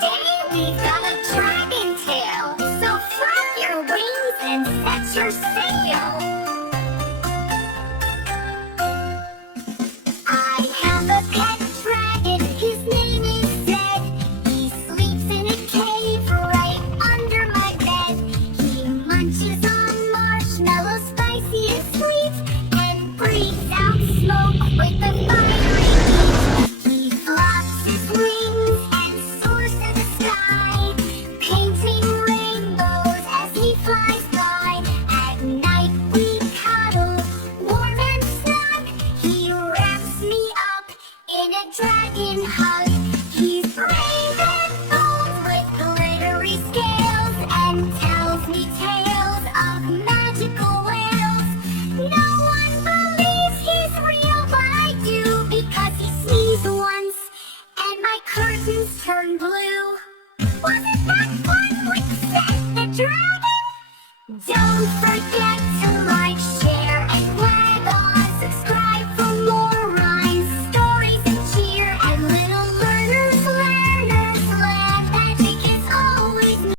Today we've got a dragon tail, so flap your wings and set your sail. I have a pet dragon, his name is Zed. He sleeps in a cave right under my bed. He munches on marshmallows, spicy and sweet, and breathes out smoke with the fiery heat. He flaps his wings and soars to the sky, painting rainbows as he flies by. At night we cuddle, warm and snug. He wraps me up in a dragon hug. He's brave and bold with glittery scales, and tells me tales of magical whales. No one believes he's real, but I do, because he sneezed once and my curtains turned blue. Wasn't that fun with Seth the dragon? Don't forget